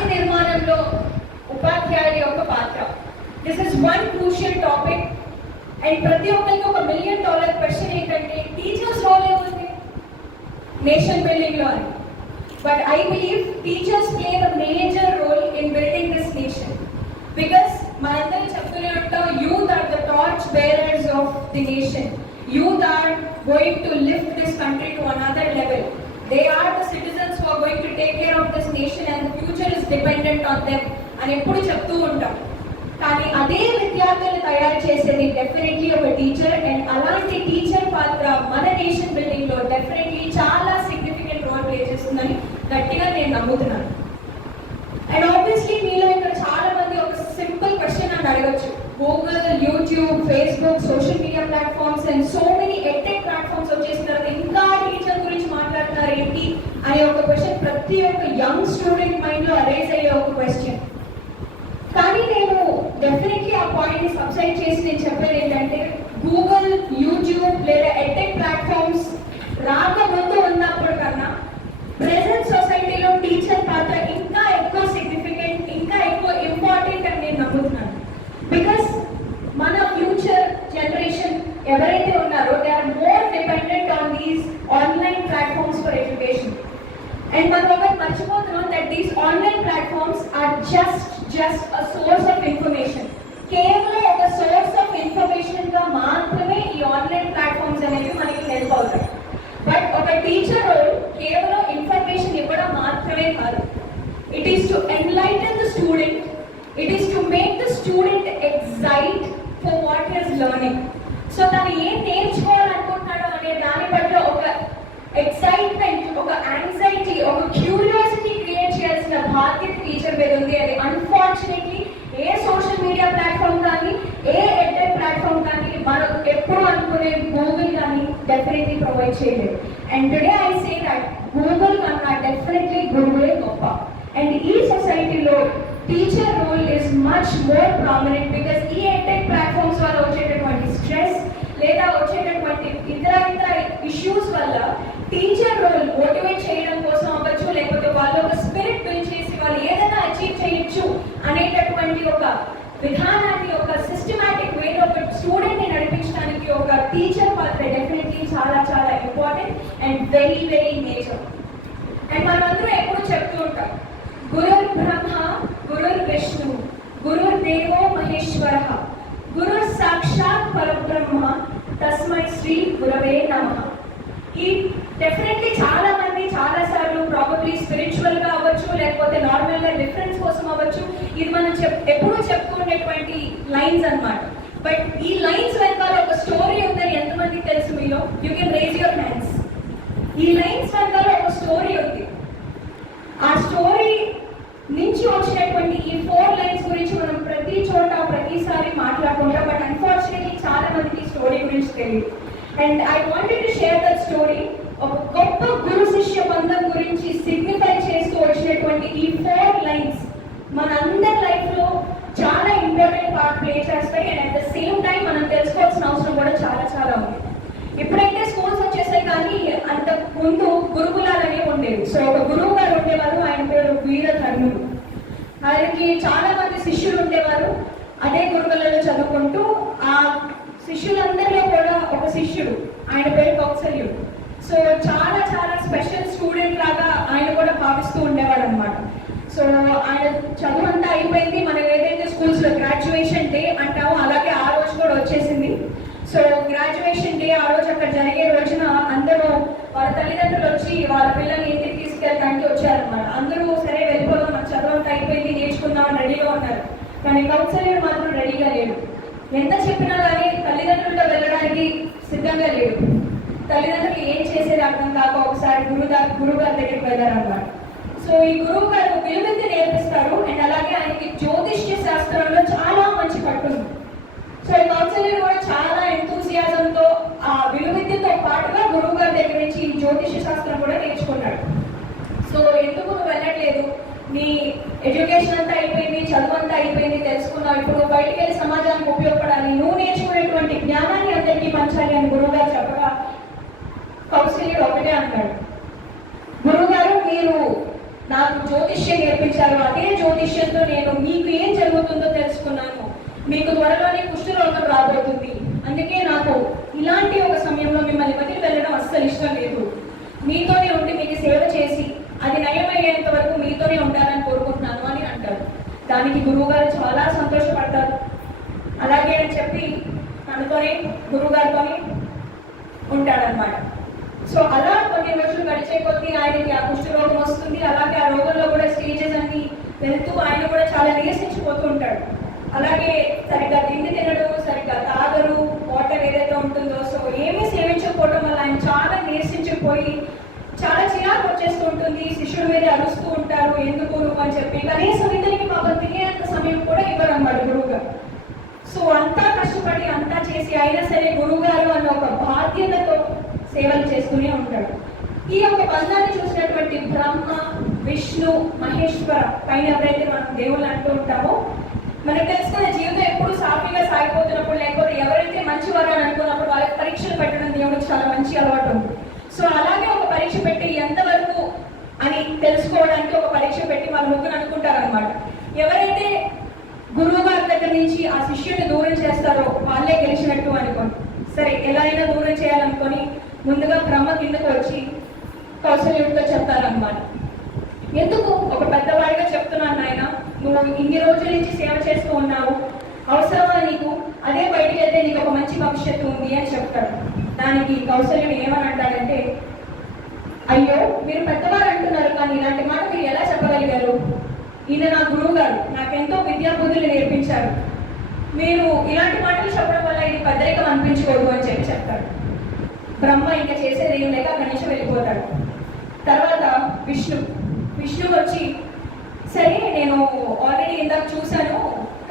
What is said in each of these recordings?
సమాజ నిర్మాణంలో ఉపాధ్యాయుల యొక్క పాత్ర. This is one crucial topic. And ప్రతి ఒక్కరికి ఒక $1 million క్వశ్చన్ ఏంటంటే టీచర్స్ రోల్ ఏముంది నేషన్ బిల్డింగ్ లో అని. But I believe teachers play the major role in building this nation. Because మనందరం చెప్తూనే ఉంటాం, youth are the torch bearers of the nation. Youth are going to lift this country to another level. They are the citizens who are going to take care of this nation and the future is dependent on them అని ఎప్పుడు చెప్తూ ఉంటాం. కానీ అదే విద్యార్థులను తయారు చేసేది definitely ఒక టీచర్. అండ్ అలాంటి టీచర్ పాత్ర మన నేషన్ బిల్డింగ్ లో డెఫినెట్లీ చాలా సిగ్నిఫికెంట్ రోల్ ప్లే చేస్తుందని గట్టిగా నేను నమ్ముతున్నాను. అండ్ ఆబ్వియస్లీ మీలో ఇక్కడ చాలా మంది ఒక సింపుల్ క్వశ్చన్ అని అడగచ్చు. Google, YouTube, Facebook, social media platforms and so many edtech platforms వచ్చేసిన తర్వాత ఇంకా టీచర్ గురించి మాట్లాడుతున్నారు ఏంటి అనే ఒక క్వశ్చన్ ప్రతి ఒక్క యంగ్ స్టూడెంట్ మైండ్ లో అరైజ్ అయ్యే ఒక క్వశ్చన్. కానీ నేను డెఫినెట్లీ ఆ పాయింట్ ని సబ్సైడ్ చేసి నేను చెప్పేది ఏంటంటే, గూగుల్, యూట్యూబ్ లేదా ఎడ్టెక్ ప్లాట్ఫామ్స్ రాకముందు ఉన్నప్పుడు కన్నా ప్రెసెంట్ సొసైటీలో టీచర్ పాత్ర ఇంకా ఎక్కువ సిగ్నిఫికెంట్, ఇంకా ఎక్కువ ఇంపార్టెంట్ అని నేను నమ్ముతున్నాను. బికాస్ మన ఫ్యూచర్ జనరేషన్ ఎవరైతే ఉన్నారో they are more dependent on these online platforms for education. And మనం ఒకటి మర్చిపోతున్నాం that these online platforms are just a source of information. కేవలం ఒక సోర్స్ ఆఫ్ ఇన్ఫర్మేషన్ గా మాత్రమే ఈ ఆన్లైన్ ప్లాట్ఫామ్స్ అనేవి మనకి హెల్ప్ అవుతాయి. బట్ ఒక టీచర్ రోల్ కేవలం ఇన్ఫర్మేషన్ ఇవ్వడం మాత్రమే కాదు. It is to enlighten the student. It is to make the student excite for what he is learning. So తను ఏం నేర్చుకోవాలనుకుంటున్నాడో అనే దాని పట్ల ఒక ఎక్సైట్మెంట్, ఒక యాంగ్జైటీ, ఒక క్యూరియాసిటీ క్రియేట్ చేయాల్సిన బాధ్యత టీచర్ మీద ఉంది. అది అన్ఫార్చునేట్లీ ఏ సోషల్ మీడియా ప్లాట్ఫామ్ కానీ ఏ ఎడ్టెక్ ప్లాట్ఫామ్ కానీ మనం ఎప్పుడు అనుకునే గూగుల్ కానీ డెఫినెట్లీ ప్రొవైడ్ చేయలేదు. And today I say that Google కన్నా డెఫినెట్లీ గూగులే గొప్ప. అండ్ ఈ సొసైటీలో teacher role is much more prominent. Because ఈ ఎడ్టెక్ ప్లాట్ఫామ్స్ వల్ల వచ్చేటటువంటి స్ట్రెస్ లేదా వచ్చేటటువంటి ఇతర ఇష్యూస్ వల్ల టీచర్ రోల్ మోటివేట్ చేయడం కోసం అవ్వచ్చు, లేకపోతే వాళ్ళు ఒక స్పిరిట్ బిల్డ్ చేసి వాళ్ళు ఏదైనా అచీవ్ చేయొచ్చు అనేటటువంటి ఒక విధానాన్ని, ఒక సిస్టమాటిక్ వేలో ఒక స్టూడెంట్ ని నడిపించడానికి ఒక టీచర్ పాత్ర డెఫినెట్లీ చాలా చాలా important and very very major. And మనమందరూ ఎప్పుడు చెప్తూ ఉంటాం, గురుర్ బ్రహ్మ గురుర్ విష్ణు గురుర్దేవో మహేశ్వర గురుర్ సాక్షాత్ పరబ్రహ్మ తస్మై శ్రీ గురవే నమః. ఈ డెఫినెట్లీ చాలా మంది చాలా సార్లు ప్రాబబ్లీ స్పిరిచువల్ గా అవ్వచ్చు, లేకపోతే నార్మల్ గా రిఫరెన్స్ కోసం అవ్వచ్చు, ఇది మనం ఎప్పుడూ చెప్పుకునేటువంటి లైన్స్ అన్నమాట. బట్ ఈ లైన్స్ వెనకాల ఒక స్టోరీ ఉందని ఎంతమందికి తెలుసు మీలో? You can raise your hands. ఈ లైన్స్ వెనకాల ఒక స్టోరీ ఉంది. ఆ స్టోరీ నుంచి వచ్చినటువంటి ఈ 4 లైన్స్ గురించి మనం ప్రతి చోట ప్రతిసారి మాట్లాడుకుంటాం. బట్ అన్ఫార్చునేట్లీ చాలా మందికి స్టోరీ గురించి తెలియదు. And I wanted to share that story. ఒక గొప్ప గురు శిష్య బంధం గురించి సిగ్నిఫై చేస్తూ వచ్చినటువంటి ఈ 4 లైన్స్ మన అందరి లైఫ్ లో చాలా ఇంపార్టెంట్ పార్ట్ ప్లే చేస్తాయి. And at the same time మనం తెలుసుకోవాల్సిన అవసరం కూడా చాలా చాలా ఉంది. ఇప్పుడైతే స్కూల్స్ వచ్చేసాయి, కానీ అంత ముందు గురుకులాలనే ఉండేవి. సో ఒక గురువు గారు ఉండేవారు, ఆయన పేరు వీరధర్ముడు. ఆయనకి చాలా మంది శిష్యులు ఉండేవారు. అదే గురుకులలో చదువుకుంటూ ఆ శిష్యులందరిలో కూడా ఒక శిష్యుడు, ఆయన పేరు కౌసల్యుడు. సో చాలా చాలా స్పెషల్ స్టూడెంట్ లాగా ఆయన కూడా భావిస్తూ ఉండేవాడు అనమాట. సో ఆయన చదువు అంతా అయిపోయింది. మనం ఏదైతే స్కూల్స్ లో గ్రాడ్యుయేషన్ డే అంటామో అలాగే ఆ రోజు కూడా వచ్చేసింది. సో గ్రాడ్యుయేషన్ డే ఆ రోజు అక్కడ జరిగే రోజున అందరూ వాళ్ళ తల్లిదండ్రులు వచ్చి వాళ్ళ పిల్లల్ని ఇంటికి తీసుకెళ్ళడానికి వచ్చారనమాట. అందరూ సరే వెళ్ళిపోదాం, మన చదువు అంతా అయిపోయింది, నేర్చుకుందామని రెడీగా ఉన్నారు. కానీ కౌన్సిలర్ మాత్రం రెడీగా లేడు. ఎంత చెప్పినా కానీ తల్లిదండ్రులతో వెళ్ళడానికి సిద్ధంగా లేడు. తల్లిదండ్రులు ఏం చేసేది అర్థం కాక ఒకసారి గురువు గారి దగ్గరికి వెళ్ళారన్నమాట. సో ఈ గురువు గారు విలువిద్య నేర్పిస్తారు. అండ్ అలాగే ఆయనకి జ్యోతిష్య శాస్త్రంలో చాలా మంచి పట్టుంది. సో ఈ కౌన్సిలర్ కూడా చాలా ఎంతూసియాజంతో ఆ విలువిద్యతో పాటుగా గురువు గారి దగ్గర నుంచి ఈ జ్యోతిష్య శాస్త్రం కూడా నేర్చుకున్నాడు. సో ఎందుకు నువ్వు వెళ్ళట్లేదు, నీ ఎడ్యుకేషన్ అంతా అయిపోయింది, చదువు అంతా అయిపోయింది, తెలుసుకున్నావు, ఇప్పుడు బయటికి వెళ్ళి సమాజానికి ఉపయోగపడాలి, నువ్వు నేర్చుకునేటువంటి జ్ఞానాన్ని అందరికీ పంచాలి అని గురువు గారు చెప్పగా కౌన్సిలర్ ఒకటే అంటాడు, గురువు గారు మీరు నా నాకు జ్యోతిష్యం నేర్పించారు. అదే జ్యోతిష్యంతో నేను మీకు ఏం జరుగుతుందో తెలుసుకున్నాను. మీకు త్వరలోనే కుష్ఠరోగం రాబోతుంది, అందుకే నాకు ఇలాంటి ఒక సమయంలో మిమ్మల్ని వదిలి వెళ్ళడం అస్సలు ఇష్టం లేదు. మీతోనే ఉండి మీకు సేవ చేసి అది నయమయ్యేంత వరకు మీతోనే ఉండాలని కోరుకుంటున్నాను అని అంటారు. దానికి గురువు గారు చాలా సంతోషపడతారు. అలాగే అని చెప్పి తనతోనే గురువు గారితోనే ఉంటాడనమాట. సో అలా కొన్ని రోజులు గడిచే కొద్దీ ఆయనకి ఆ కుష్ఠరోగం వస్తుంది. అలాగే ఆ రోగంలో కూడా స్టేజెస్ అన్ని వెళ్తూ ఆయన కూడా చాలా నీరసించిపోతూ ఉంటాడు. అలాగే సరిగ్గా తిండి తినడు, సరిగ్గా తాగరు, వాటర్ ఏదైతే ఉంటుందో సో ఏమీ సేవించకపోవడం వల్ల ఆయన చాలా నీరసించిపోయి చాలా చిరాకు వచ్చేస్తూ ఉంటుంది. శిష్యుడి మీద అరుస్తూ ఉంటారు, ఎందుకు నువ్వు అని చెప్పి. కనీసం ఇతనికి పాపం తినేంత సమయం కూడా ఇవ్వరు అన్నమాట గురువు గారు. సో అంతా కష్టపడి అంతా చేసి అయినా సరే గురువు గారు అన్న ఒక బాధ్యతతో సేవలు చేస్తూనే ఉంటాడు. ఈ యొక్క బంధాన్ని చూసినటువంటి బ్రహ్మ, విష్ణు, మహేశ్వర పైన ఎవరైతే మనం దేవుళ్ళు అంటూ ఉంటామో, మనకు తెలుసుకున్న జీవితం ఎప్పుడు సాఫీగా సాగిపోతున్నప్పుడు లేకపోతే ఎవరైతే మంచివారు అని అనుకున్నప్పుడు వాళ్ళకి పరీక్షలు పెట్టడం దేవుడికి చాలా మంచి అలవాటు ఉంది. సో అలాగే ఒక పరీక్ష పెట్టి ఎంతవరకు అని తెలుసుకోవడానికి ఒక పరీక్ష పెట్టి వాళ్ళ ముగ్గురు అనుకుంటారనమాట. ఎవరైతే గురువు గారి దగ్గర నుంచి ఆ శిష్యుని దూరం చేస్తారో వాళ్ళే గెలిచినట్టు అనుకోండి. సరే ఎలా అయినా దూరం చేయాలనుకొని ముందుగా బ్రహ్మ కిందకు వచ్చి కౌశల్యుడితో చెప్తారనమాట. ఎందుకు ఒక పెద్దవాడిగా చెప్తున్నాను ఆయన, నువ్వు ఇన్ని రోజుల నుంచి సేవ చేస్తూ ఉన్నావు, అవసరమా నీకు? అదే బయటికి వెళ్తే నీకు ఒక మంచి భవిష్యత్తు ఉంది అని చెప్తాడు. దానికి కౌశల్యుడు ఏమని అంటాడంటే, అయ్యో మీరు పెద్దవారు అంటున్నారు కానీ ఇలాంటి మాట మీరు ఎలా చెప్పగలిగారు? ఈయన నా గురువు గారు, నాకెంతో విద్యాబుద్ధులు నేర్పించారు. మీరు ఇలాంటి మాటలు చెప్పడం వల్ల ఇది పెద్దరికం అనిపించుకోదు అని చెప్పి చెప్తాడు. బ్రహ్మ ఇంకా చేసేది ఏం లేక అక్కడి నుంచి వెళ్ళిపోతాడు. తర్వాత విష్ణు వచ్చి, సరే నేను ఆల్రెడీ ఇందాక చూశాను,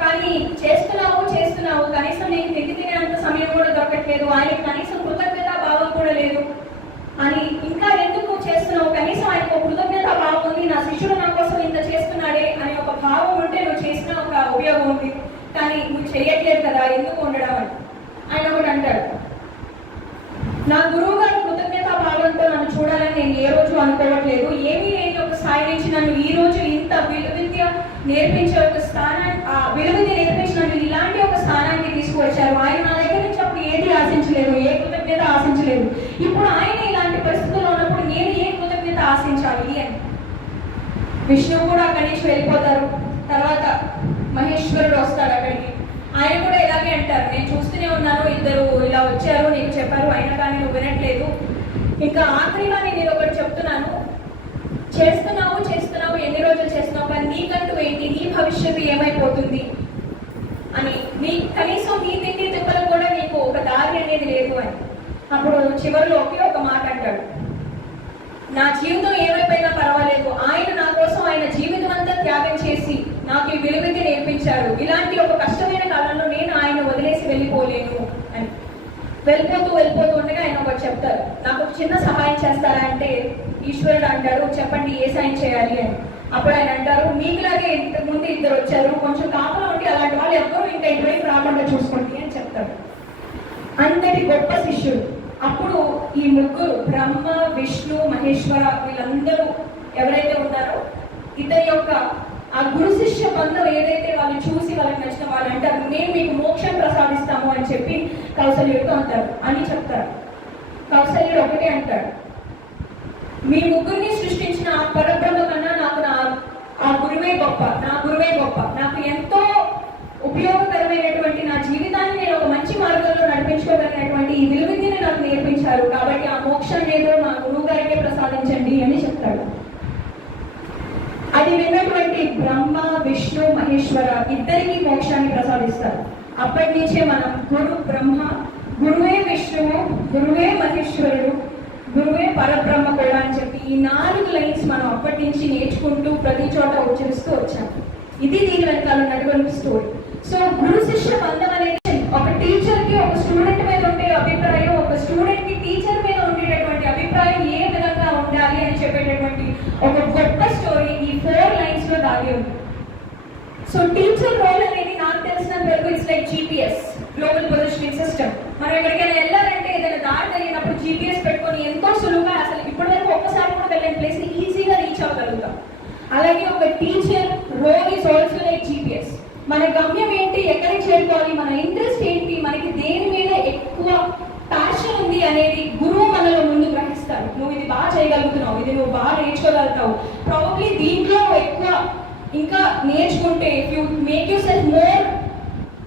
కానీ చేస్తున్నావు కనీసం నీకు తిండి తినేంత సమయం కూడా దొరకట్లేదు, ఆయనకి కనీసం కృతజ్ఞతా భావం కూడా లేదు అని, ఇంకా ఎందుకు చేస్తున్నావు? కనీసం ఆయనకు కృతజ్ఞతా భావం ఉంది, నా శిష్యుడు నా కోసం ఇంత చేస్తున్నాడే అనే ఒక భావం ఉంటే నువ్వు చేసిన ఒక ఉపయోగం ఉంది, కానీ నువ్వు చేయట్లేదు కదా, ఎందుకు ఉండడం అని ఆయన ఒకటి అంటాడు. నా గురువు గారి కృతజ్ఞతా భావంతో నన్ను చూడాలని నేను ఏ రోజు అనుకోవట్లేదు. ఏమీ లేని ఒక స్థాయి నుంచి నన్ను ఈ రోజు ఇంత విలువిద్య నేర్పించే ఒక స్థానాన్ని, ఆ విలువిద్య నేర్పించి నన్ను ఇలాంటి ఒక స్థానానికి తీసుకువచ్చారు. ఆయన నా దగ్గర నుంచి అప్పుడు ఏది ఆశించలేదు, ఏ కృతజ్ఞత ఆశించలేదు. ఇప్పుడు ఆయన ఇలాంటి పరిస్థితుల్లో ఉన్నప్పుడు నేను ఏ కృతజ్ఞత ఆశించాలి అని. విష్ణువు కూడా అక్కడి నుంచి వెళ్ళిపోతారు. తర్వాత మహేశ్వరుడు వస్తాడు అక్కడికి. ఆయన కూడా ఇలాగే అంటారు, నేను చూస్తూనే ఉన్నాను, ఇద్దరు ఇలా వచ్చారు, నీకు చెప్పారు, అయినా కానీ నువ్వు వినట్లేదు. ఇంకా ఆఖరిగా నేను ఒకటి చెప్తున్నాను, చేస్తున్నావు ఎన్ని రోజులు చేస్తున్నావు, కానీ నీకంటూ ఏంటి, నీ భవిష్యత్తు ఏమైపోతుంది అని, నీ కనీసం నీ తిండి తిప్పలకు కూడా నీకు ఒక దారి అనేది లేదు అని. అప్పుడు చివరిలో ఒకే ఒక మాట అంటాడు, నా జీవితం ఏమైపోయినా పర్వాలేదు, ఆయన నా కోసం ఆయన జీవితం అంతా త్యాగం చేసి నాకు ఈ విలువిద్య నేర్పించాడు. ఇలాంటి ఒక కష్టమైన కాలంలో నేను ఆయన వదిలేసి వెళ్ళిపోలేను అని. వెళ్ళిపోతూ ఉండగా ఆయన ఒకటి చెప్తారు, నాకు ఒక చిన్న సహాయం చేస్తారా అంటే ఈశ్వరుడు అంటాడు, చెప్పండి ఏ సాయం చేయాలి అని. అప్పుడు ఆయన అంటారు, మీకులాగే ఇంతకుముందు ఇద్దరు వచ్చారు, కొంచెం కాపలా ఉండి అలాంటి వాళ్ళు ఎవరో ఇంకా ఇటువైపు రాకుండా చూసుకోండి అని చెప్తారు. అంతటి గొప్ప శిష్యుడు. అప్పుడు ఈ ముగ్గురు బ్రహ్మ, విష్ణు, మహేశ్వర వీళ్ళందరూ ఎవరైతే ఉన్నారో ఇతని యొక్క ఆ గురు శిష్య బంధం ఏదైతే వాళ్ళు చూసి వాళ్ళకి నచ్చిన వాళ్ళు అంటారు, మేము మీకు మోక్షం ప్రసాదిస్తాము అని చెప్పి కౌశల్యుడితో అంటారు అని చెప్తారు. కౌశల్యుడు ఒకటే అంటాడు, మీ ముగ్గురిని సృష్టించిన ఆ పరబ్రహ్మ కన్నా నాకు ఆ గురువే గొప్ప, నా గురువే గొప్ప. నాకు ఎంతో ఉపయోగకరమైనటువంటి నా జీవితాన్ని నేను ఒక మంచి మార్గంలో నడిపించుకోగలిగినటువంటి ఈ విలువిద్యని నాకు నేర్పించారు, కాబట్టి ఆ మోక్షం ఏదో మా గురువు గారికే ప్రసాదించండి అని చెప్తాడు. అది విన్నటువంటి బ్రహ్మ, విష్ణు, మహేశ్వర ఇద్దరికి మోక్షాన్ని ప్రసాదిస్తారు. అప్పటి నుంచే మనం గురు బ్రహ్మ, గురువే విష్ణువు, గురువే మహేశ్వరుడు, గురువే పరబ్రహ్మ కూడా అని చెప్పి ఈ 4 లైన్స్ మనం అప్పటి నుంచి నేర్చుకుంటూ ప్రతి చోట ఉచ్చరిస్తూ వచ్చాము. ఇది దీని వెనకాల ఉన్నటువంటి స్టోరీ. సో గురు శిష్య బంధం అనేది ఒక టీచర్ కి ఒక స్టూడెంట్ మీద ఉండే అభిప్రాయం, ఒక స్టూడెంట్ కి టీచర్ మీద ఉండేటటువంటి అభిప్రాయం ఏ విధంగా ఉండాలి అని చెప్పేటటువంటి ఒక గొప్ప స్టోరీ ఈ 4 లైన్స్ లో దాగి ఉంది. సో టీచర్ రోల్ అనేది నాకు తెలిసినంత వరకు it's like GPS, global positioning system. మనం ఎక్కడికైనా వెళ్ళాలంటే ఏదైనా దారి తెలియనప్పుడు జీపీఎస్ పెట్టుకొని ఎంతో సులువుగా, అసలు ఇప్పటి వరకు ఒక్కసారి కూడా వెళ్ళిన ప్లేస్ ని ఈజీగా రీచ్ అవ్వగలుగుతాం. అలాగే ఒక teacher role is also like GPS. మన గమ్యం ఏంటి, ఎక్కడికి చేరుకోవాలి, మన ఇంట్రెస్ట్ ఏంటి, మనకి దేని మీద ఎక్కువ ప్యాషన్ ఉంది అనేది గురువు మనలో ముందు గ్రహిస్తాడు. నువ్వు ఇది బాగా చేయగలుగుతున్నావు, ఇది నువ్వు బాగా నేర్చుకోగలుగుతావు, ప్రాబబ్లీ దీంట్లో ఎక్కువ ఇంకా నేర్చుకుంటే if you make you self more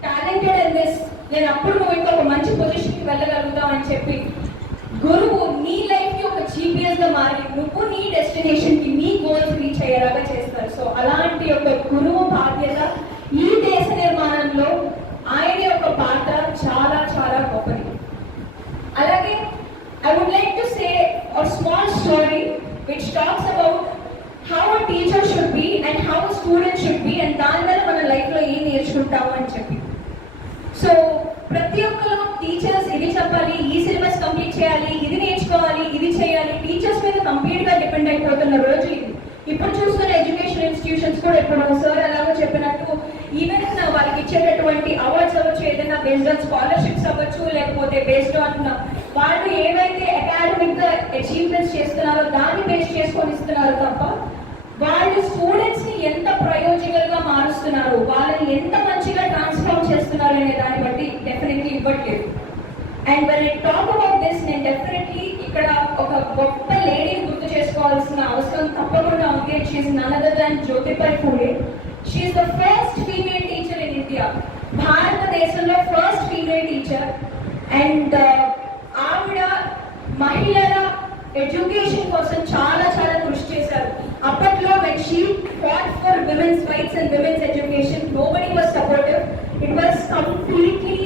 talented in this, నేను అప్పుడు నువ్వు ఇంకా ఒక మంచి పొజిషన్కి వెళ్ళగలుగుతావు అని చెప్పి గురువు నీ లైఫ్కి ఒక జీపీఎస్ గా మారి నువ్వు నీ డెస్టినేషన్కి నీ గోల్స్ రీచ్ అయ్యేలాగా చేస్తారు. సో అలాంటి ఒక గురువు బాధ్యత ఈ దేశ నిర్మాణంలో ఆయన యొక్క పాత్ర చాలా చాలా గొప్పది. అలాగే I would like to say a small story which talks about how a teacher should be and how a student should be, and దాని మీద మన లైఫ్లో ఏం నేర్చుకుంటాము అని చెప్పి. సో ప్రతి ఒక్కరు టీచర్స్ ఇది చెప్పాలి, ఈ సిలబస్ కంప్లీట్ చేయాలి, ఇది నేర్చుకోవాలి, ఇది చేయాలి, టీచర్స్ మీద కంప్లీట్గా డిపెండ్ అయిపోతున్న రోజు ఇది. ఇప్పుడు చూస్తున్న ఎడ్యుకేషన్ ఇన్స్టిట్యూషన్స్ కూడా ఇప్పుడు సార్ ఎలాగో చెప్పినట్టు ఈవెన్ వాళ్ళకి ఇచ్చేటటువంటి అవార్డ్స్ అవ్వచ్చు, ఏదైనా బేస్డ్ ఆన్ స్కాలర్షిప్స్ అవ్వచ్చు, లేకపోతే బేస్డ్ ఆన్ వాళ్ళు ఏవైతే అకాడమిక్ గా అచీవ్మెంట్స్ చేస్తున్నారో దాన్ని బేస్ చేసుకొని ఇస్తున్నారు తప్ప వాళ్ళు స్టూడెంట్స్ ని ఎంత ప్రయోజకులుగా మారుస్తున్నారు, వాళ్ళని ఎంత మంచిగా ట్రాన్స్ఫార్మ్ చేస్తున్నారు అనే దాన్ని బట్టి డెఫినెట్లీ ఇవ్వట్లేదు. And when I talk about this, నేను డెఫినెట్లీ ఇక్కడ ఒక గొప్ప లేడీని గుర్తు చేసుకోవాల్సిన అవసరం తప్పకుండా ఉంది. She's none other than Jyotibai Phule. She's the first female teacher in India, భారతదేశంలో ఫస్ట్ ఫీమేల్ టీచర్. అండ్ ఆవిడ మహిళల ఎడ్యుకేషన్ కోసం చాలా చాలా కృషి చేశారు. అప్పట్లో when she fought for women's rights and women's education, nobody was supportive. It was completely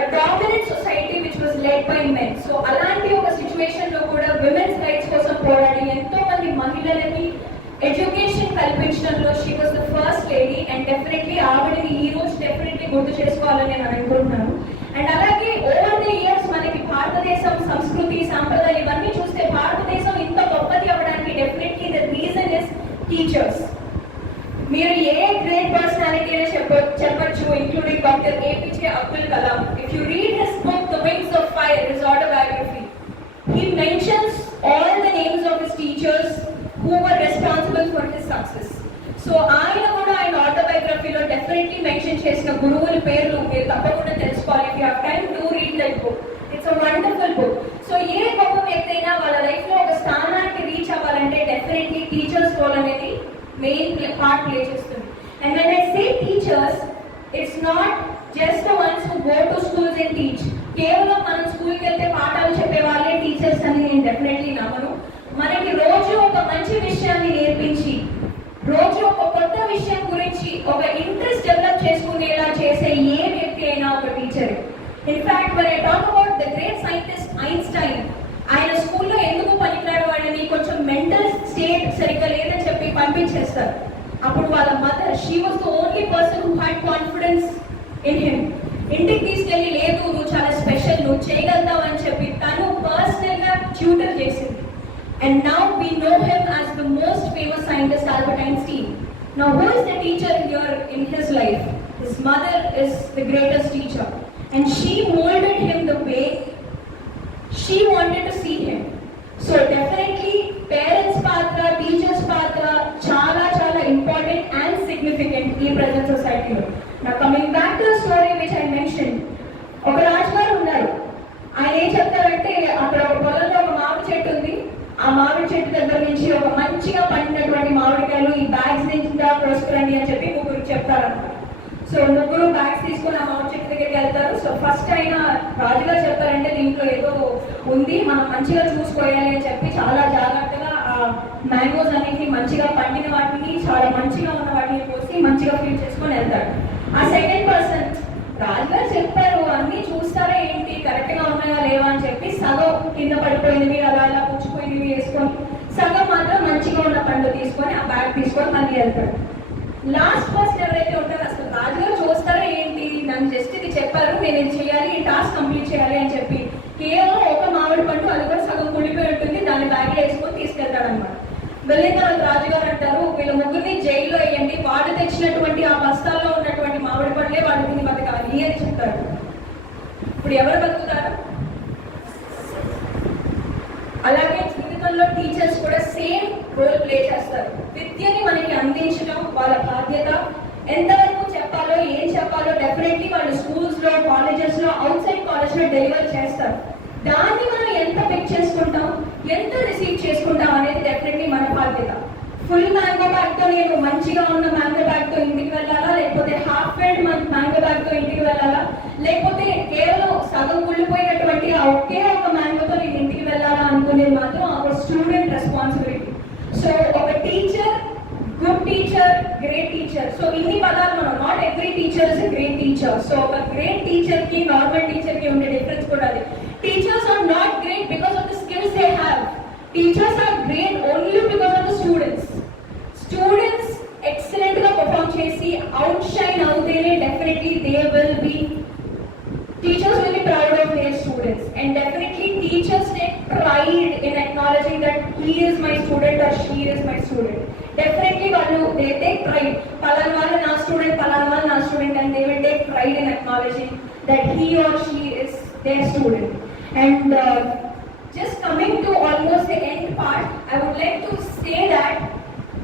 a dominant society which was led by men. So అలాంటి ఒక సిచ్యువేషన్ లో కూడా women's rights కోసం పోరాడి ఎంతో మంది మహిళలకి ఎడ్యుకేషన్ కల్పించడంలో she was the first lady, and definitely ఆవిడని ఈ రోజు డెఫినెట్లీ గుర్తు చేసుకోవాలని నేను అనుకుంటున్నాను. అండ్ అలాగే ఓవర్ ది ఇయర్స్ మనకి భారతదేశం సంస్కృతి సాంప్రదాయం ఇవన్నీ చూస్తే భారతదేశం ఇంత గొప్పది అవ్వడానికి definitely the reason is teachers. మీరు ఏ గ్రేట్ పర్సనాలిటీ అయినా చెప్పచ్చు, including doctor APJ Abdul Kalam. If you read his book the wings of fire, his autobiography, he mentions all the names of his teachers who were responsible for his success. So ఆయన కూడా ఆయన ఆటోబయోగ్రఫీలో definitely mention చేసిన గురువుల పేర్లు మీరు తప్పకుండా తెలుసుకోవాలి. If you have time to read that book, it's a wonderful book. So ఏ గొప్ప వ్యక్తి అయినా వాళ్ళ లైఫ్లో ఒక స్థానానికి రీచ్ అవ్వాలంటే డెఫినెట్లీ టీచర్స్ రోల్ అనేది మెయిన్ పార్ట్ ప్లే చేస్తుంది. And when I say teachers, it's not just the ones who go to schools and teach. కేవలం మనం స్కూల్కి వెళ్తే పాఠాలు చెప్పే వాళ్ళే టీచర్స్ అని నేను డెఫినెట్లీ నమ్మను. మనకి రోజు ఒక మంచి విషయాన్ని నేర్పించి, రోజు ఒక కొత్త విషయం గురించి ఒక ఇంట్రెస్ట్ డెవలప్ చేసుకునేలా చేసే ఏ వ్యక్తి అయినా ఒక teacher. In fact when I talk about the great scientist Einstein, ఆయన స్కూల్లో ఎందుకు పనికిరాడు వాళ్ళని కొంచెం మెంటల్ స్టేట్ సరిగ్గా లేదని చెప్పి పంపించేస్తారు. అప్పుడు వాళ్ళ mother, she was the only person who had confidence in him. ఇంటికి తీసుకెళ్ళి లేదు నువ్వు చాలా స్పెషల్, నువ్వు చేయగలుగుతావు అని చెప్పి తను పర్సనల్ గా ట్యూటర్ చేసింది. And now we know him as the most famous scientist, Albert Einstein. Now who is the teacher here in his life? His mother is the greatest teacher, and she molded him the way she wanted to see him. So definitely parents patra, teachers patra chala chala important and significant in present society. Now coming back to the story which I mentioned, ఒక రాజుగారు ఉన్నారు. ఆయన ఏం చెప్తారంటే అక్కడ ఒక పొలంలో ఒక మామిడి చెట్టు ఉంది. ఆ మామిడి చెట్టు దగ్గర నుంచి ఒక మంచిగా పండినటువంటి మామిడికాయలు ఈ బ్యాగ్స్ నిండా కోసుకురండి అని చెప్పి ముగ్గురు చెప్తారన్నమాట. సో ముగ్గురు బ్యాగ్స్ తీసుకుని ఆ మామిడి చెట్టు దగ్గరికి వెళ్తారు. సో ఫస్ట్ అయినా రాజుగారు చెప్తారంటే దీంట్లో ఏదో ఉంది, మనం మంచిగా చూసుకోవాలి అని చెప్పి చాలా జాగ్రత్తగా ఆ మ్యాంగోస్ అన్నింటినీ మంచిగా పండిన వాటిని చాలా మంచిగా ఉన్న వాటిని పోసి మంచిగా ఫీల్ చేసుకొని వెళ్తాడు. ఆ సెకండ్ పర్సన్, రాజుగారు చెప్పారు అన్ని చూస్తారా ఏంటి, కరెక్ట్ గా ఉన్నాయా లేవా అని చెప్పి సగం కింద పడిపోయినవి అలా అలా పుచ్చిపోయినవి వేసుకొని సగం మాత్రం మంచిగా ఉన్న పండు తీసుకొని ఆ బ్యాగ్ తీసుకొని మళ్ళీ వెళ్తాడు. లాస్ట్ పర్సన్ ఎవరైతే ఉంటారో అసలు రాజుగారు చూస్తారా ఏంటి, నన్ను జస్ట్ ఇది చెప్పారు నేను ఇది చేయాలి, ఈ టాస్క్ కంప్లీట్ చేయాలి అని చెప్పి కేవలం ఒక మామిడి పండు అది కూడా సగం కుడిపోయి ఉంటుంది, దాన్ని బ్యాగ్లో వేసుకొని తీసుకెళ్తాడు అనమాట. వెళ్ళిన తర్వాత రాజుగారు అంటారు వీళ్ళ ముగ్గురిని జైల్లో వేయండి, వాడు తెచ్చినటువంటి ఆ బస్తాల్లో ఉన్నటువంటి మామిడి పండ్లే వాడి తిని బతకాలి అని చెప్తారు. ఇప్పుడు ఎవరు బతుకుతారు? అలాగే జీవితంలో టీచర్స్ కూడా సేమ్ రోల్ ప్లే చేస్తారు. చేసుకుంటాం అనేది డెఫినెట్లీ మన బాధ్యత. ఫుల్ మ్యాంగో బ్యాగ్ తో నేను మంచిగా ఉన్న మ్యాంగో బ్యాగ్ తో ఇంటికి వెళ్ళాలా, లేకపోతే హాఫ్ ఫిల్డ్ మ్యాంగో బ్యాగ్ తో ఇంటికి వెళ్ళాలా, లేకపోతే కేవలం సగం కుళ్ళిపోయినటువంటి ఆ ఒకే ఒక మ్యాంగోతో నేను ఇంటికి వెళ్ళాలా అనుకునేది మాత్రం ఒక స్టూడెంట్ రెస్పాన్సిబిలిటీ. సో ఒక teacher, good teacher, great teacher, so ఇన్ని పదాలు మనం, not every teacher is a great teacher. So ఒక గ్రేట్ టీచర్ కి నార్మల్ టీచర్ కి ఉండే డిఫరెన్స్ కూడా అది. Teachers are not great because of the skills they have. Teachers are great only because of the students. Students excellent గా perform చేసి outshine అవుతేనే definitely they will be, teachers will be proud of their students, and definitely teachers take pride in acknowledging that he is my student or she is my student. Definitely they take pride. Palana vaalla na student, palana vaalla na student, and they will take pride in acknowledging that he or she is their student. And just coming to almost the end part, I would like to say that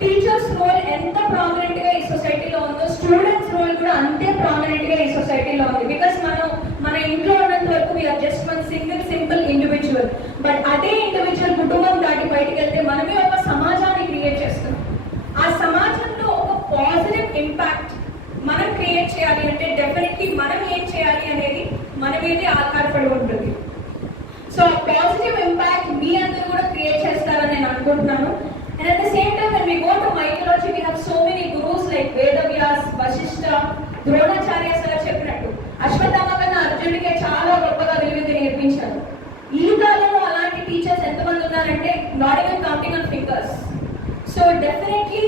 teachers role enta prominent ga ee society lo undo, students role kuda ante prominent ga ee society lo undi. Because mana intlo ఉన్నంత వరకు we are just one single simple individual, but అదే individual కుటుంబం దాటి బయటికి వెళ్తే మనమే ఒక సమాజాన్ని క్రియేట్ చేస్తాం. ఆ సమాజంలో ఒక పాజిటివ్ ఇంపాక్ట్ మనం క్రియేట్ చేయాలి అంటే డెఫినెట్లీ మనం ఏం చేయాలి అనేది మన మీదే ఆధారపడి ఉంటుంది. సో పాజిటివ్ ఇంపాక్ట్ మీ అందరూ కూడా క్రియేట్ చేస్తారని నేను అనుకుంటున్నాను. And at the same time when we go to mythology, we have so many gurus like Vedavyas, Vashishta, Dronacharya sir చెప్పినట్టు అశ్వత్థామ కన్నా అర్జునుడికే చాలా గొప్పగా విలువిద్య నేర్పించారు. ఈ కాలంలో అలాంటి టీచర్స్ ఎంతమంది ఉన్నారంటే not even counting on fingers. So definitely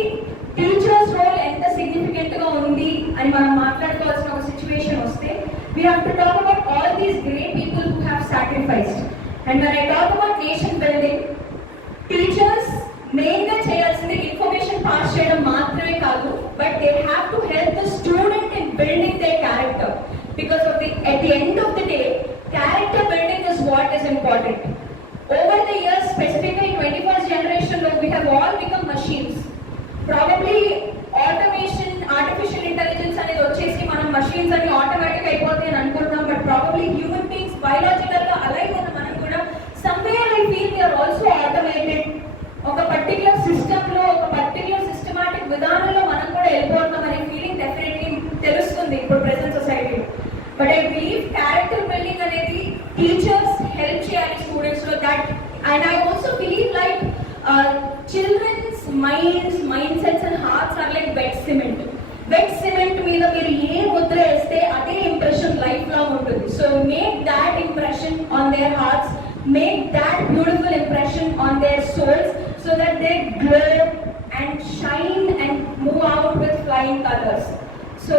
teachers role ఎంత సిగ్నిఫికెంట్ గా ఉంది అని మనం మాట్లాడుకోవాల్సిన ఒక సిచ్యువేషన్ వస్తే we have to talk about all these great people who have sacrificed. And when I talk about nation building, teachers మెయిన్గా చేయాల్సింది information pass చేయడం మాత్రమే కాదు, but they have to help the student in building their character. Because of at the end of the day, character building is what is important. Over the years, specifically 21st generation, we have all become machines. Probably automation, artificial intelligence అనేది వచ్చేసి మనం machines అని automatic అయిపోతాయి అని అనుకుంటున్నాం, but probably human beings biological గా alive ఉన్న మనం కూడా somewhere I feel they are also automated. ఒక పర్టికులర్ సిస్టంలో, ఒక పర్టికులర్ సిస్టమాటిక్ విధానంలో మనం కూడా వెళ్ళిపోతున్నాం అనే ఫీలింగ్ డెఫినెట్లీ తెలుస్తుంది ఇప్పుడు ప్రెసెంట్ సొసైటీలో. But I believe character building అనేది టీచర్స్ హెల్ప్ చేయాలి స్టూడెంట్స్ లో. That and I also believe like children's mind sets and hearts are like wet cement. Wet cement మీద మీరు ఏ ముద్ర వేస్తే అదే ఇంప్రెషన్ లైఫ్ లాంగ్ ఉంటుంది. So make that impression on their hearts, make that beautiful impression on their souls so that they glow and shine and move out with flying colors. So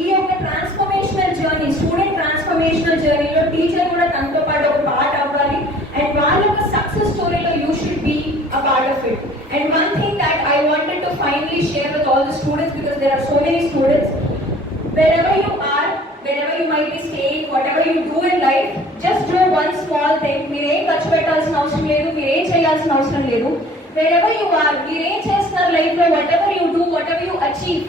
ee oka transformational journey, student transformational journey lo teacher kuda tanto part oka part avvali, and vaalla oka success story lo you should be a part of it. And one thing that I wanted to finally share with all the students, because there are so many students, wherever you are, wherever you might be staying, whatever you do in life, just do one small thing. మీరు ఏం ఖర్చు పెట్టాల్సిన అవసరం లేదు, మీరు ఏం చేయాల్సిన అవసరం లేదు. wherever you are, మీరు ఏం చేస్తున్నారు లైఫ్ లో, whatever you do, whatever you achieve,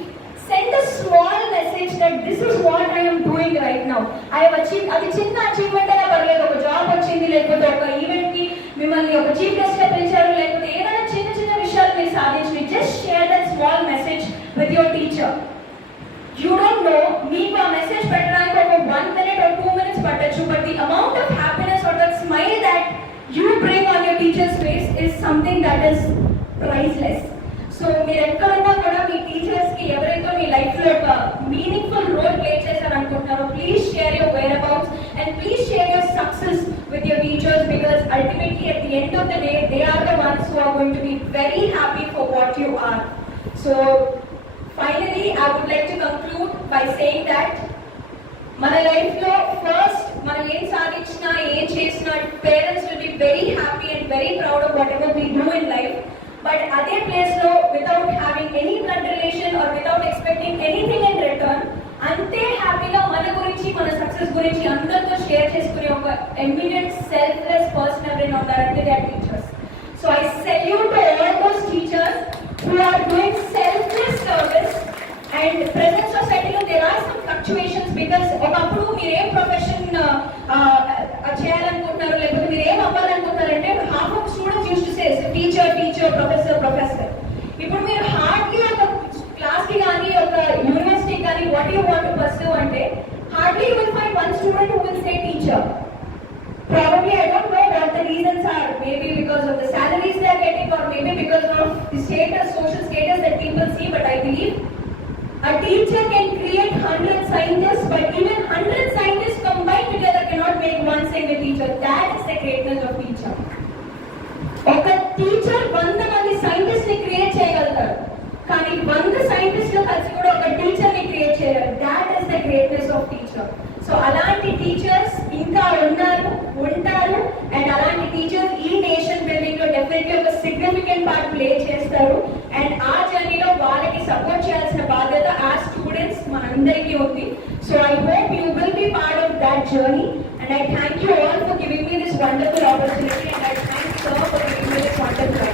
send a small message that this is what I am doing right now. I have achieved. అది చిన్న అచీవ్మెంట్ అయినా పర్లేదు, ఒక జాబ్ వచ్చింది, లేకపోతే ఒక ఈవెంట్ కి మిమ్మల్ని ఒక చీఫ్ గెస్ట్ గా పిలిచారు, లేకపోతే ఏదైనా చిన్న చిన్న విషయాలు మీరు సాధించి, just share that small message with your teacher. You don't know, మీకు ఆ మెసేజ్ పెట్టడానికి ఒక 1 minute or 2 minutes పట్టొచ్చు, but the amount of happiness or that smile that you bring on your teacher's face is something that is priceless. So మీరు ఎక్కడున్నా కూడా మీ teachers కి ఎవరైతే మీ లైఫ్ లో ఒక మీనింగ్ఫుల్ రోల్ ప్లే చేశారనుకుంటున్నారో, please share your whereabouts and please share your success with your teachers, because ultimately at the end of the day they are the ones who are going to be very happy for what you are. So finally, I would like to conclude by saying that మన life లో first మనం ఏం సాధించినా ఏం చేసినా parents will be very happy and very proud of whatever we do in life. But అదే place లో without having any blood relation or without expecting anything in return, అంతే హ్యాపీగా మన గురించి, మన సక్సెస్ గురించి అందరితో షేర్ చేసుకునే ఒక ఎమినెంట్ సెల్ఫ్లెస్ పర్సన్ ఎవరైనా ఉన్నారంటే they are teachers. So I salute to all those teachers who are doing selfless service. And present society lo there are some fluctuations, because ఒకప్పుడు మీరు ఏం ప్రొఫెషన్ చేయాలనుకుంటున్నారు, లేకపోతే మీరు ఏం అవ్వాలనుకుంటున్నారంటే half of students used to say teacher, professor. ఇప్పుడు మీరు హార్డ్లీ ఒక క్లాస్కి కానీ ఒక యూనివర్సిటీ కానీ what you want to pursue అంటే hardly you will find one student who will say teacher. Probably I don't know what the reasons are. Maybe because of the salaries they are getting, or maybe because of the status, social status that people see. But I believe a teacher can create 100 scientists, but even 100 scientists combined together cannot make one single teacher. That is the greatness of teacher. ఒక teacher 100 మంది scientist ని create చేయగలుగుతారు, కానీ 100 సైంటిస్టులు కలిసి కూడా ఒక teacher ని క్రియేట్ చేయగలరు. That is the greatness of teacher. So అలాంటి టీచర్స్ ఇంకా ఉంటారు అండ్ అలాంటి టీచర్స్ ఈ నేషన్ బిల్డింగ్ లో డెఫినెట్లీ ఒక సిగ్నిఫికెంట్ పార్ట్ ప్లే చేస్తారు. అండ్ ఆ జర్నీలో వాళ్ళకి సపోర్ట్ చేయాల్సిన బాధ్యత ఆ స్టూడెంట్స్ మనందరికీ ఉంది. So I hope you will be part of that journey and I thank you all for giving me this wonderful opportunity and I thank sir for giving me this wonderful